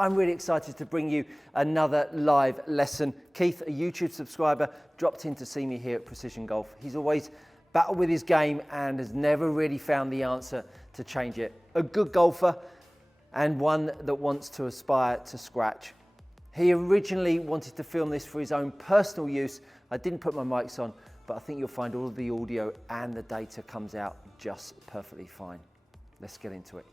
I'm really excited to bring you another live lesson. Keith, a YouTube subscriber, dropped in to see me here at Precision Golf. He's always battled with his game and has never really found the answer to change it. A good golfer and one that wants to aspire to scratch. He originally wanted to film this for his own personal use. I didn't put my mics on, but I think you'll find all of the audio and the data comes out just perfectly fine. Let's get into it.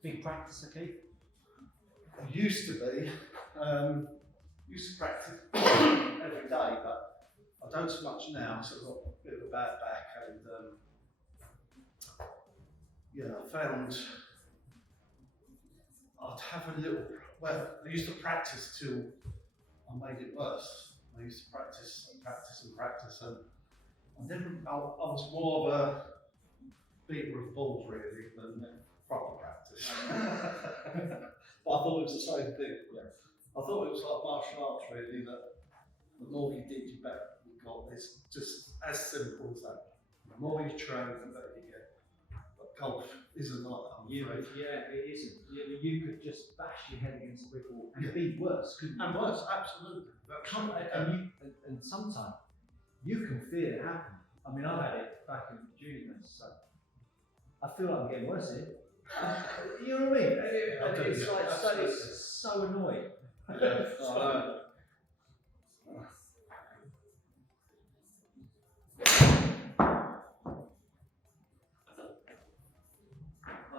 Big practice, okay? Used to be. Used to practice every day, but I don't so much now, so I've got a bit of a bad back and yeah, I found I'd have a little, well, I used to practice till I made it worse. I used to practice and practice and practice, and I was more of a beater of balls really than proper practice. But I thought it was the same thing. Yeah. I thought it was like martial arts really, that the more you did, the better you got. It's just as simple as that. The more you train, the better you get. But golf isn't like that, I'm afraid. Yeah, it isn't. You could just bash your head against a brick wall and be worse, couldn't you? And worse, absolutely. And sometimes you can feel it happen. I mean, I've had it back in junior days, so I feel like I'm getting worse here. You know what I mean? It's like so annoying. I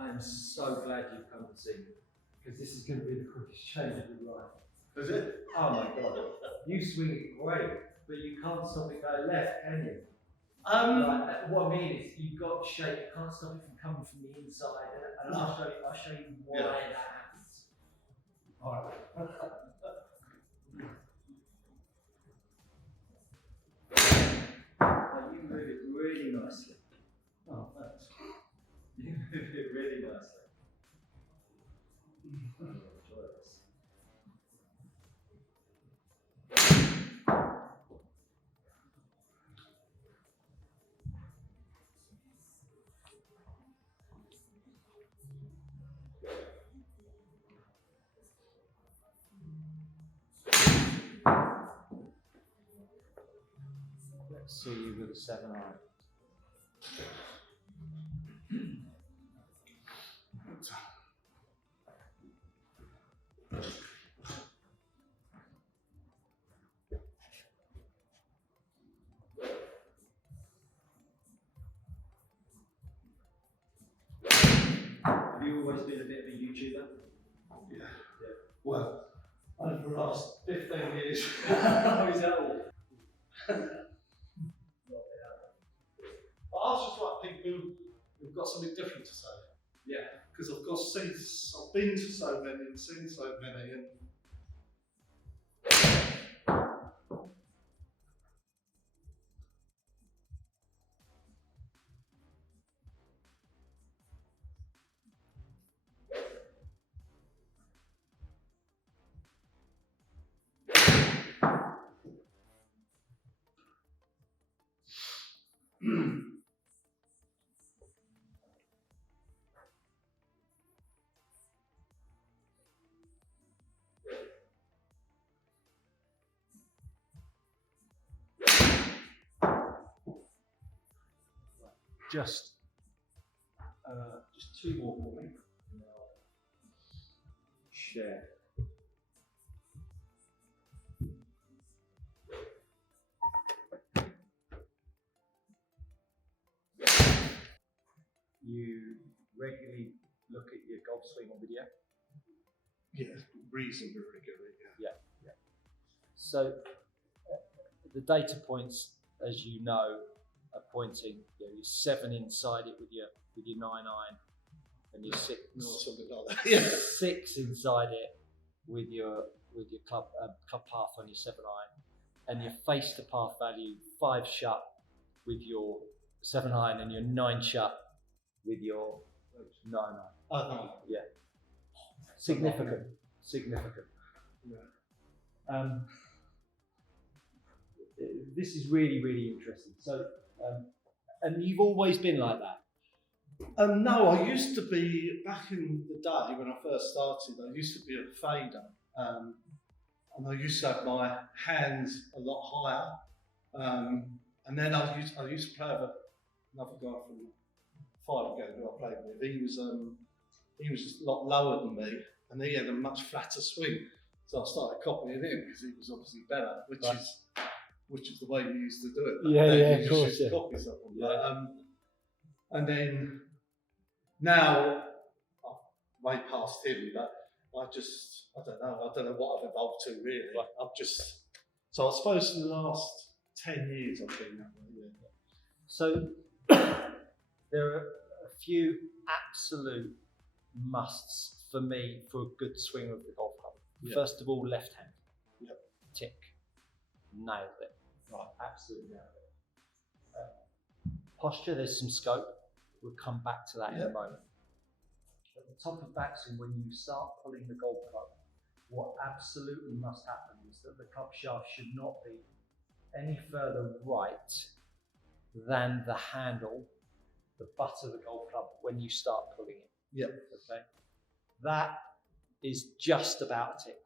am so glad you've come to see me, because this is going to be the quickest change of your life. Is it? Oh my God. You swing it great, but you can't stop it going left, can you? What I mean is, you've got shape, you can't stop it from coming from the inside, and I'll show you why that happens. Alright. Oh, you move it really nicely. Oh, thanks. You move it really nicely. Oh, enjoy this. Let's see you with a 7-iron. Have you always been a bit of a YouTuber? Yeah. Well, over the last 15 years. How is that all? I was just like people who've got something different to say. Yeah. Because I've been to so many and seen so many, and Just two more for me. Share. You regularly look at your golf swing on video? yeah, reasonably regularly. Yeah. So the data points, as you know, are pointing. You're 7 inside it with your 9-iron, and your 6. Or something like that. Yeah. 6 inside it with your club path on your 7-iron, and your face to path value 5 shut with your 7-iron, and your 9 shut with your 9-9. Oh, no. Yeah. Significant. Yeah. This is really, really interesting. So, and you've always been like that. No, I used to be, back in the day when I first started, I used to be a fader. And I used to have my hands a lot higher. And then I used to play with another guy from Fire Brigade who I played with. He was a lot lower than me, and he had a much flatter swing. So I started copying him because he was obviously better, which is the way we used to do it. You just used to copy someone. Yeah. And then now I'm way past him, but I don't know what I've evolved to really. So I suppose in the last 10 years I've been that way. Yeah. So there are a few absolute musts for me for a good swing of the golf club. Yeah. First of all, left hand. Yep. Tick. Nailed it. Right. Absolutely nailed it. Posture, there's some scope. We'll come back to that in a moment. At the top of backswing, when you start pulling the golf club, what absolutely must happen is that the club shaft should not be any further right than the handle, the butt of the golf club, when you start pulling it. Yep. Okay. That is just about a tick.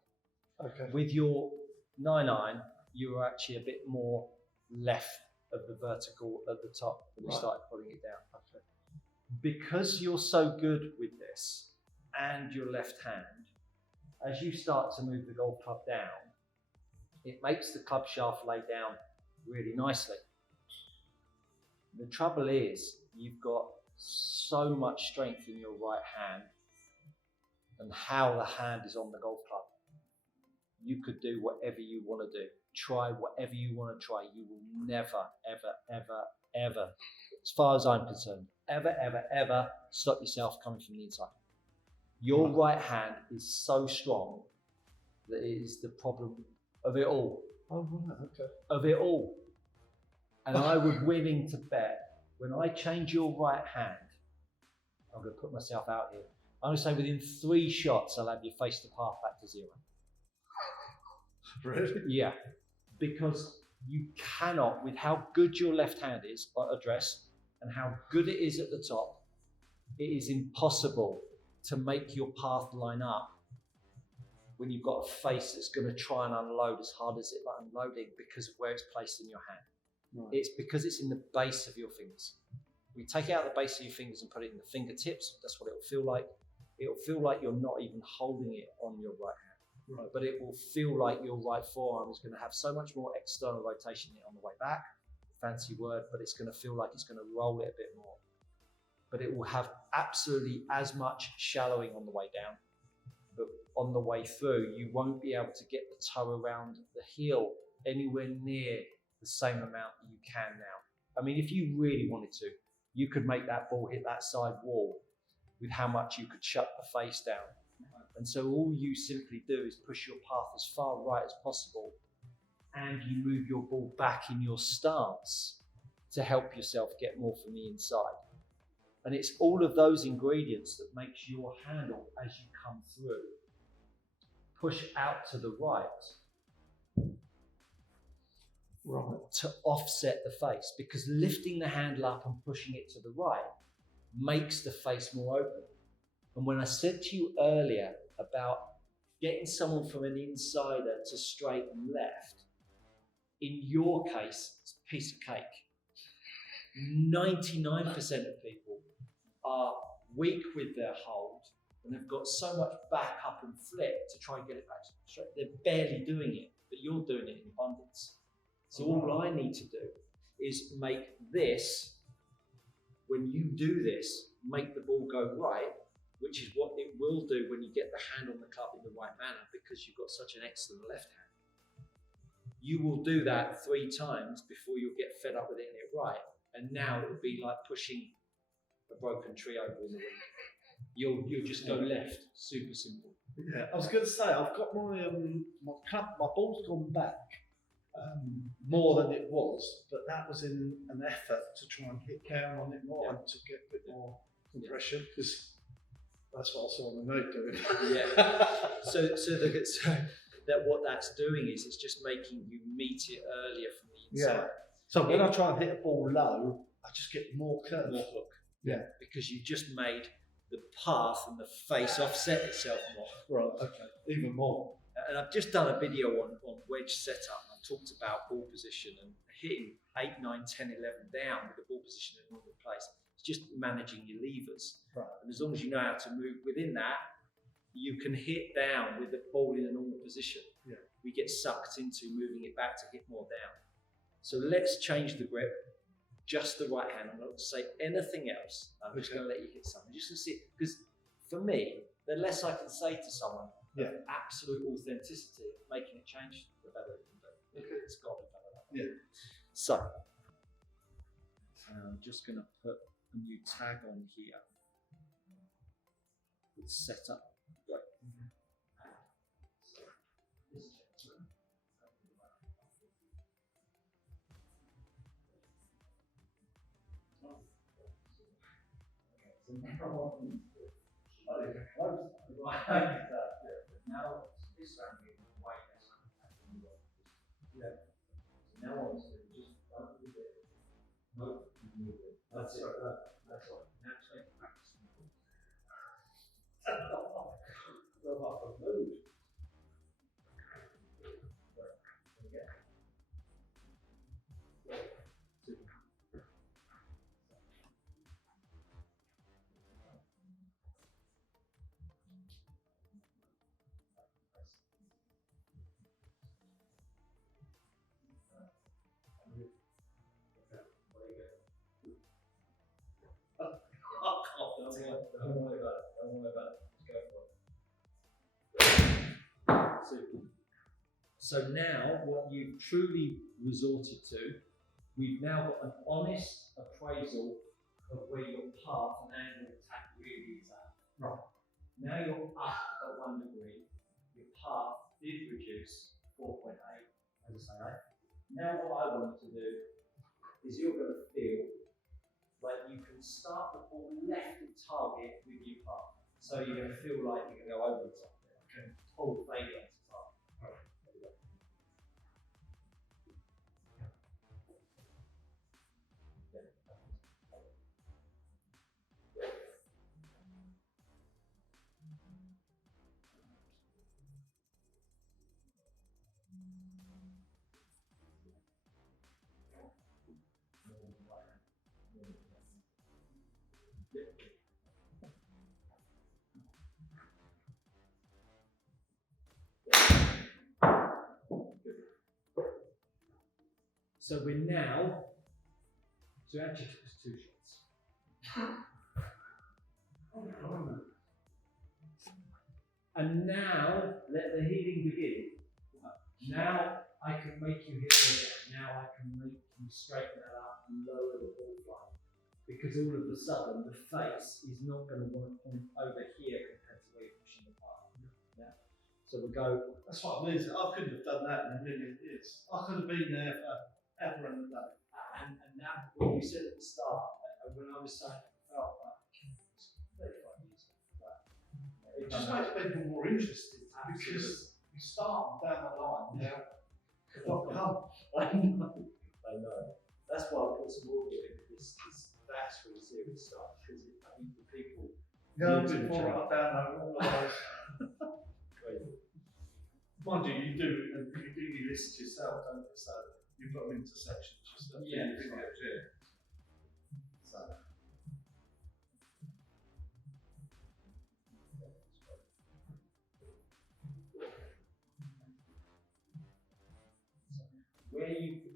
Okay. With your 9-9, you are actually a bit more left of the vertical at the top when you start pulling it down. Okay. Because you're so good with this and your left hand, as you start to move the golf club down, it makes the club shaft lay down really nicely. The trouble is, you've got so much strength in your right hand and how the hand is on the golf club. You could do whatever you want to do. Try whatever you want to try. You will never, ever, as far as I'm concerned, ever stop yourself coming from the inside. Your right hand is so strong that it is the problem of it all. Oh, right, okay. Of it all. And I would willing to bet, when I change your right hand, I'm going to put myself out here, I'm going to say within 3 shots, I'll have you face the path back to 0. Really? Yeah. Because you cannot, with how good your left hand is at address and how good it is at the top, it is impossible to make your path line up when you've got a face that's going to try and unload as hard as it's unloading because of where it's placed in your hand. Right. It's because it's in the base of your fingers. We take out the base of your fingers and put it in the fingertips. That's what it will feel like. It will feel like you're not even holding it on your right hand. Right. But it will feel like your right forearm is going to have so much more external rotation on the way back. Fancy word, but it's going to feel like it's going to roll it a bit more. But it will have absolutely as much shallowing on the way down. But on the way through, you won't be able to get the toe around the heel anywhere near the same amount that you can now. I mean, if you really wanted to, you could make that ball hit that side wall with how much you could shut the face down. And so all you simply do is push your path as far right as possible, and you move your ball back in your stance to help yourself get more from the inside. And it's all of those ingredients that makes your handle, as you come through, push out to the right to offset the face, because lifting the handle up and pushing it to the right makes the face more open. And when I said to you earlier about getting someone from an insider to straight and left, in your case, it's a piece of cake. 99% of people are weak with their hold and have got so much back up and flip to try and get it back straight. They're barely doing it, but you're doing it in abundance. So all I need to do is make this, when you do this, make the ball go right, which is what it will do when you get the hand on the club in the right manner, because you've got such an excellent left hand. You will do that 3 times before you'll get fed up with it and it right. And now it will be like pushing a broken tree over in the wind. You'll just go left. Super simple. Yeah, I was going to say, I've got my ball's gone back more than it was, but that was in an effort to try and hit down on it more and to get a bit more impression, because that's what I saw on the note doing. Yeah. So that what that's doing is it's just making you meet it earlier from the inside. So when I try and hit a ball low, I just get more curve. More hook. Yeah. Because you've just made the path and the face offset itself more. Right. Okay. Even more. And I've just done a video on wedge setup. I've talked about ball position and hitting 8, 9, 10, 11 down with the ball position in a normal place. It's just managing your levers. Right. And as long as you know how to move within that, you can hit down with the ball in a normal position. Yeah. We get sucked into moving it back to hit more down. So let's change the grip. Just the right hand. I'm not going to say anything else. I'm just going to let you hit something. Just to see, because for me, the less I can say to someone, absolute authenticity, making it change, the better it can be. Okay. It's got to be better. Yeah. So, I'm just going to put a new tag on here. It's set up. Great. Now this round is way less complicated. Yeah. So now on to just don't move it. No, move it. That's it. That's all. Now it's like practice. Go up and move. Okay. Don't worry about it. Don't worry about it. Just go for it. So now, what you've truly resorted to, we've now got an honest appraisal of where your path and angle of attack really is at. Right. Now you're up at 1 degree. Your path did reduce 4.8, as I say. Now what I want to do is you're going to feel like you can start the ball left of target with your path. So you're going to feel like you're going to go over the top of it. Okay. Hold failure to target. Right. There we go. So we're now, so it actually took us 2 shots. And now, let the healing begin. Now I can make you hit more down. Now I can make you straighten that up and lower the ball flight. Because all of a sudden, the face is not going to want to point over here compared to where you're pushing the bar. Yeah. So we'll go. That's what I mean. I couldn't have done that in a million years. I could have been there forever and a day. And now, what you said at the start, when I was saying it felt like 35 years ago. It just makes people more interested because you start down the line now. I know. That's why I put some more in this. That's really serious stuff because I think the people. Yeah, before I download all of those. Crazy. Mind you, you list yourself, don't you? So you put them into sections yourself. Yeah. So.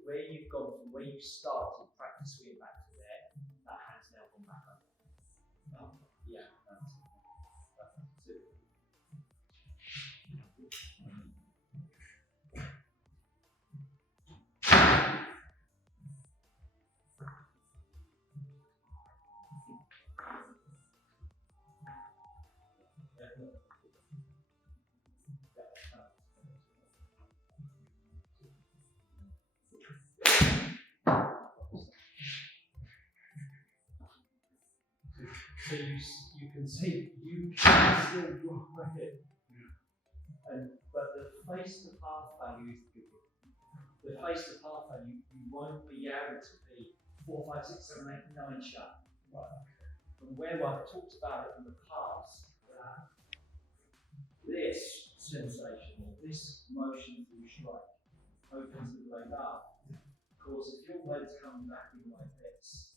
Where you've gone from where you started practice swinging back to there, that hand's now gone back up. Oh, yeah, that's it. you can see you can still drive it. But the face to path value is the good one. The face to path value, you won't be able to be 4, 5, 6, 7, 8, 9 shut. Right. And where I've talked about it in the past, that this sensation or this motion through strike opens the blade up. Of course, if your blade's coming back in like this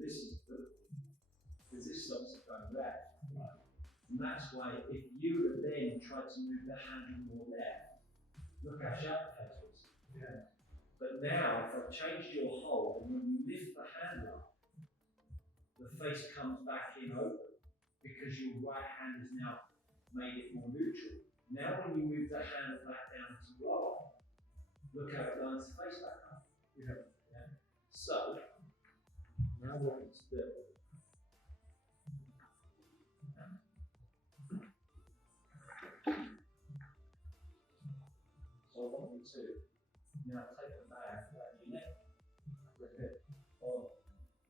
is good, because this stops it going left. Right. And that's why if you had then tried to move the handle more left, look how sharp the face was. Yeah. But now, if I've changed your hold, and when you lift the handle up, the face comes back in open because your right hand has now made it more neutral. Now, when you move the handle back down to lower, look how it lines the face back up. Yeah. So, now what we need to do. So I want you to now take the bag around your neck, lift it on.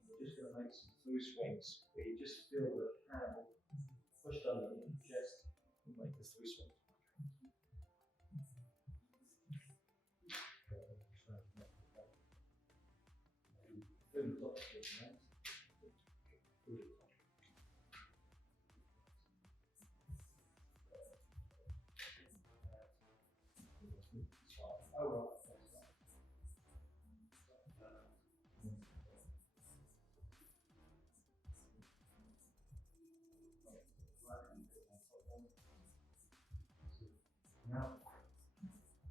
We're just going to make some through swings where you just feel the handle pushed underneath your chest and make the through swing. Feel the top of your hands. Oh, right. Now,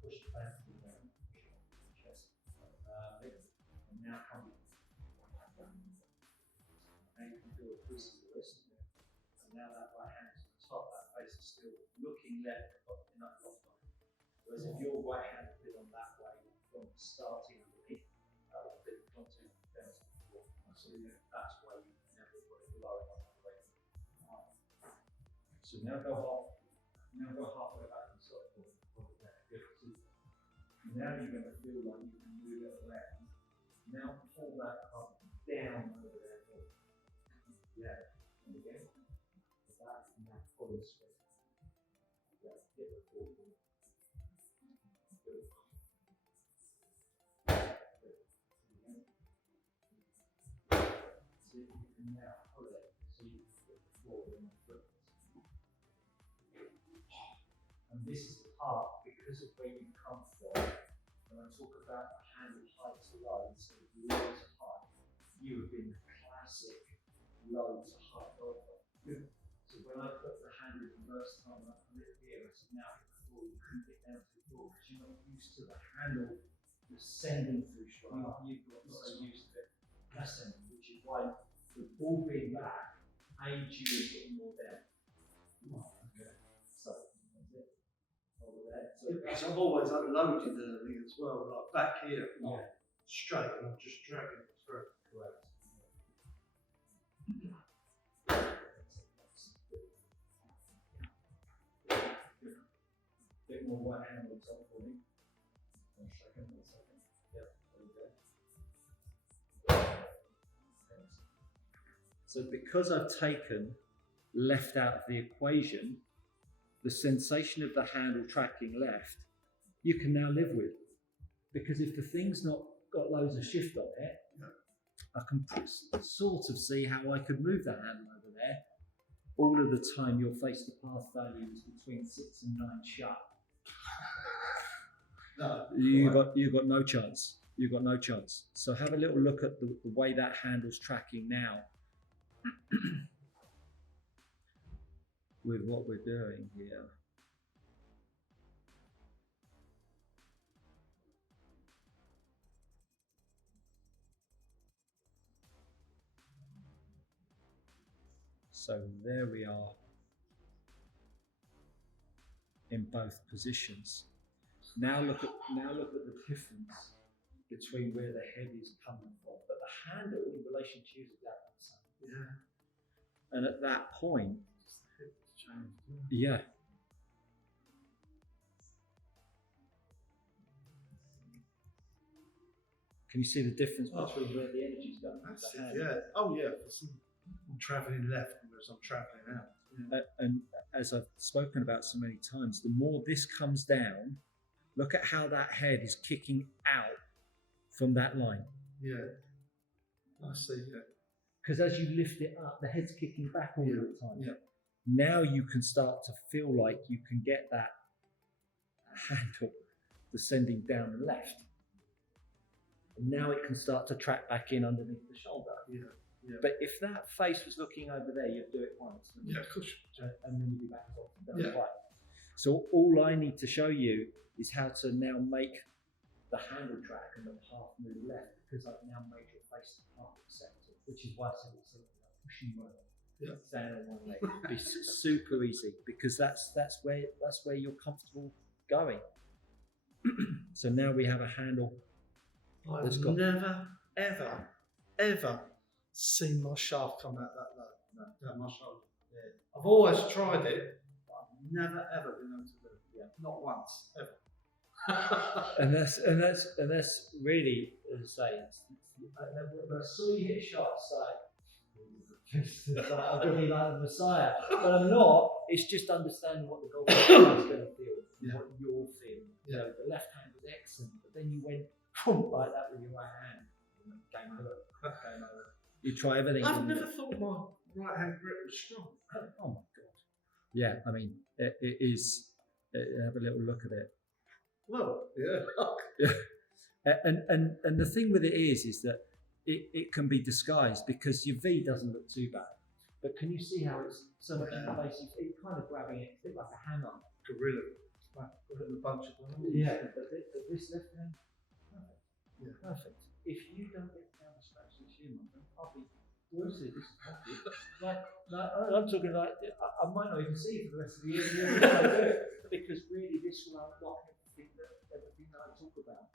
push it back to the ground, push it off the chest, and now come. Now you can feel a twist of the wrist, and now that right hand is on top, that face is still looking left, but enough off line. Whereas if your right hand had been on that way from starting underneath, that would have been content down to the floor. So that's why you never put it lower on the way. So now go halfway back and sort of pull it back. Good. Now you're going to feel like you can move it around. Now pull that up down over there. Yeah. And again. That and now pull it straight. Yeah. Get the full. Good. Good. See if you can now pull it so you can get the forward and the foot. And this is the part, because of where you come from, when I talk about the handle height to low instead of low to high, you have been the classic low to high golfer. Yeah. So when I put the handle the first time I put it here, I said now hit the floor, you couldn't get down to the floor because you're not used to the handle descending through strike. You've got so used to it ascending, which is why the ball being back aids you in getting more down. Okay. So that's it. Because I've always unloaded the thing as well, like back here, Yeah. straight, and I'm just dragging it through. Correct. Bit more right hand on top for me. 1 second, 1 second. Yeah, there we go. So because I've taken left out of the equation, the sensation of the handle tracking left, you can now live with. Because if the thing's not got loads of shift on it, I can sort of see how I could move that handle over there. All of the time your face to path value is between 6 and 9 shut. No. You got no chance. You've got no chance. So have a little look at the way that handle's tracking now. With what we're doing here. So there we are in both positions. Now look at the difference between where the head is coming from, but the handle in relation to you is exactly the same. Yeah. And at that point, yeah. Can you see the difference between where the energy's going? That's it, yeah. Oh yeah. I'm travelling left, whereas I'm travelling out. Yeah. And as I've spoken about so many times, the more this comes down, look at how that head is kicking out from that line. Yeah. I see, yeah. Because as you lift it up, the head's kicking back all the time. Yeah. Now you can start to feel like you can get that handle descending down and left. And now it can start to track back in underneath the shoulder. Yeah. Yeah. But if that face was looking over there, you'd do it once. Yeah, of course. And then you'd be back off and down Yeah. right. So all I need to show you is how to now make the handle track and the path move left, because I've now made your face the path accepted, which is why I said it's like pushing my leg. Yeah. Stand on one leg. Be super easy, because that's where you're comfortable going. So now we have a handle. I've never, ever seen my shaft come out that low. Down my shoulder. Yeah. I've always tried it, but I've never ever been able to do it. Yeah. Not once, ever. and that's really, as I say, when I saw you hit a shot, it's like I'm going to be like the Messiah, but I'm not. It's just understanding what the golfer is going to feel, what you're feeling. You know, the left hand was excellent, but then you went like that with your right hand. Game over. Game over. You try everything. I've never thought my right hand grip was strong. Oh my god. Yeah, I mean, it is. Have a little look at it. Well, yeah. And the thing with it is that it can be disguised, because your V doesn't look too bad. But can you see how it's so much in place? It's kind of grabbing it, a bit like a hammer. Gorilla. Like a little bunch of them. Yeah, but this left hand, perfect. Yeah. Perfect. If you don't get down the scratch this year, my friend, I'll be grossly disappointed. like I'm talking like I might not even see you for the rest of the year if I do it, because really this will unlock everything that I talk about.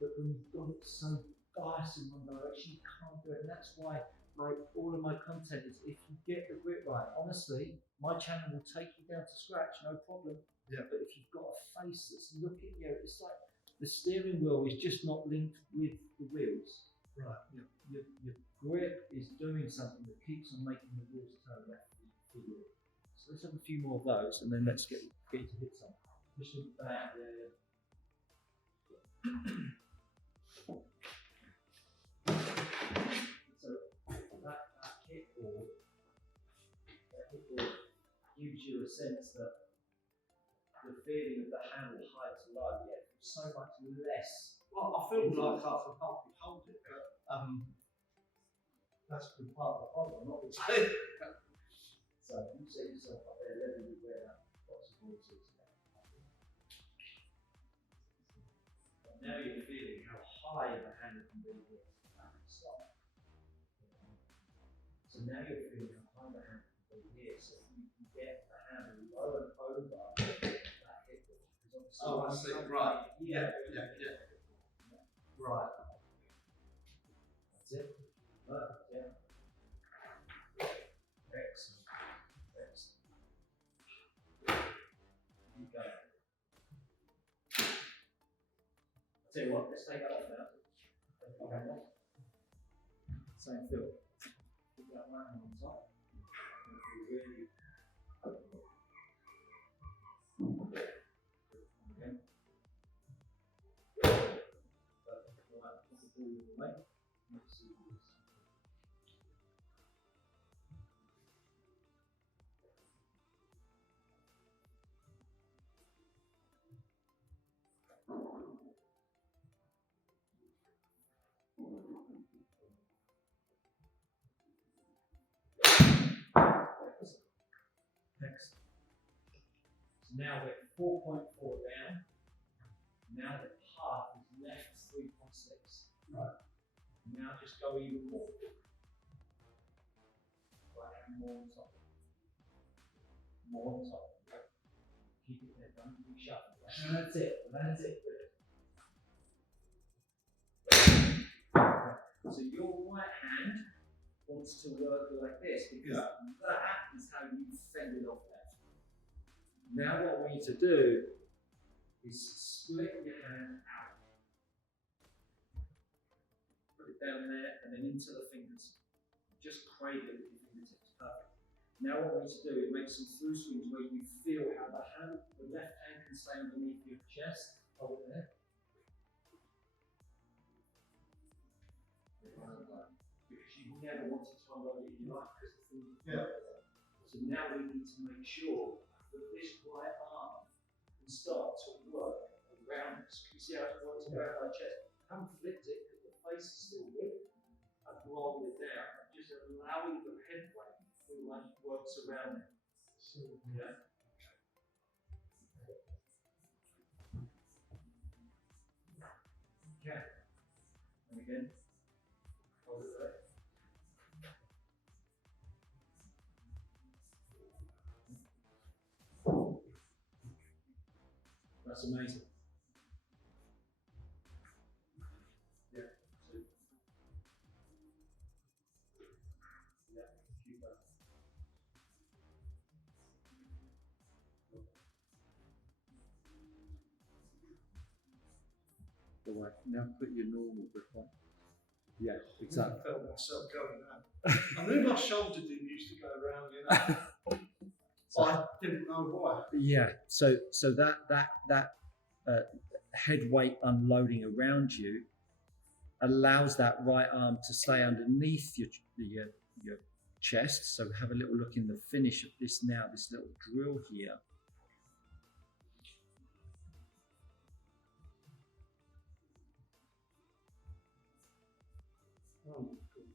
But when you've got it so biased in one direction, you can't do it. And that's why, like, all of my content is, if you get the grip right, honestly, my channel will take you down to scratch, no problem. Yeah. But if you've got a face that's looking, you know, it's like the steering wheel is just not linked with the wheels. Right. Yeah. Your grip is doing something that keeps on making the wheels turn left for you. So let's have a few more of those, and then let's get you to hit some. Push them back. Yeah. So that kickball gives you a sense that the feeling of the handle high to low, so much less. Well, I feel like I can hardly hold it, but that's been part of the problem, not the tape. So you set yourself up there, level with where that box of water is. Now you're feeling how high the handle can be here at the start. So now you're feeling how high the handle can be here. So you can get the handle low and over that hip. Oh, I see. Right. Yeah. Right. That's it. Right. Yeah. Excellent. You go. I'll tell you what, let's take that off now. Okay. Same feel. Put that right hand on top. Really. Okay. Right, put the ball away. Let's see this. Next. So now we're 4.4 down. Now the path is left 3.6. Right. Now just go even more. Right, and more on top. More on top. Keep it there, don't be shuffle. And that's it. That's it. So your right hand wants to work like this, because that is how you fend it off left. Now what we need to do is split your hand out. Put it down there and then into the fingers. Just cradle it with your fingertips. Now what we need to do is make some through swings where you feel how the left hand can stay underneath your chest. Hold it there. Because you never wanted to unload it in your life because the thing is So now we need to make sure that this right arm can start to work around us. Can you see how it works around my chest? I haven't flipped it because the face is still good. I've rolled it down. I'm just allowing the head weight to feel like it works around it. So, yeah. Okay. And again, hold it there. That's amazing. Yeah. So, yeah, keep that. Right, now put your normal grip on. Yeah, exactly. I felt myself going down. I knew my shoulder didn't used to go around, you know. I didn't know why. Yeah, so that head weight unloading around you allows that right arm to stay underneath your chest. So have a little look in the finish of this now, this little drill here. Oh my God.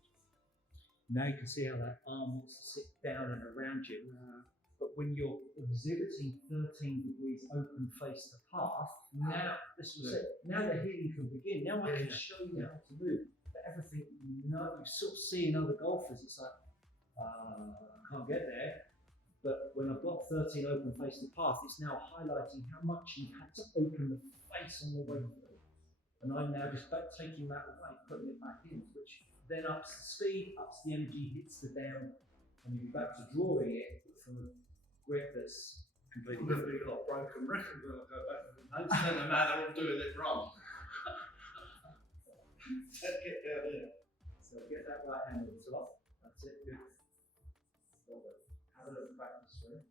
Now you can see how that arm wants to sit down and around you. But when you're exhibiting 13 degrees open face to path, now this was it. Now the healing can begin. Now I can show you how to move. But everything you sort of see in other golfers, it's like, I can't get there. But when I've got 13 open face to path, it's now highlighting how much you had to open the face on the way through. And I'm now just taking that away, putting it back in, which then ups the speed, ups the energy, hits the down, and you're back to drawing it from a grip that's completely I'm going to be like a broken record when I go back and understand the man I'm doing it wrong. Get down here. So get that right hand on the top. That's it. Good. Well done. Have a little practice, right?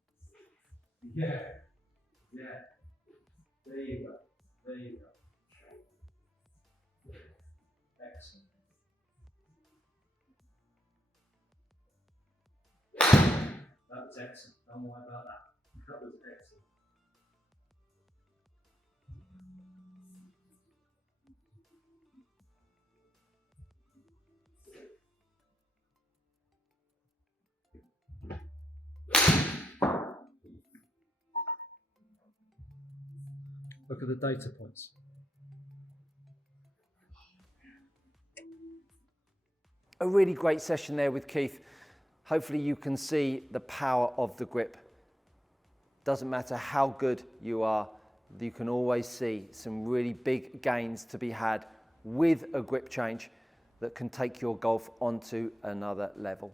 Yeah. Yeah. There you go. There you go. Excellent. That was excellent. Don't worry about that. That was excellent. Look at the data points. A really great session there with Keith. Hopefully you can see the power of the grip. Doesn't matter how good you are, you can always see some really big gains to be had with a grip change that can take your golf onto another level.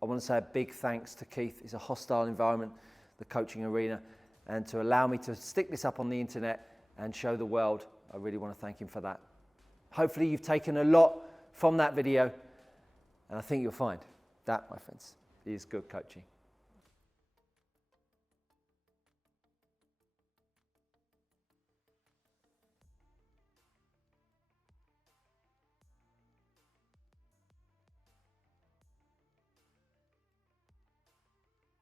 I want to say a big thanks to Keith. It's a hostile environment, the coaching arena, and to allow me to stick this up on the internet and show the world, I really want to thank him for that. Hopefully you've taken a lot from that video, and I think you'll find that, my friends, is good coaching.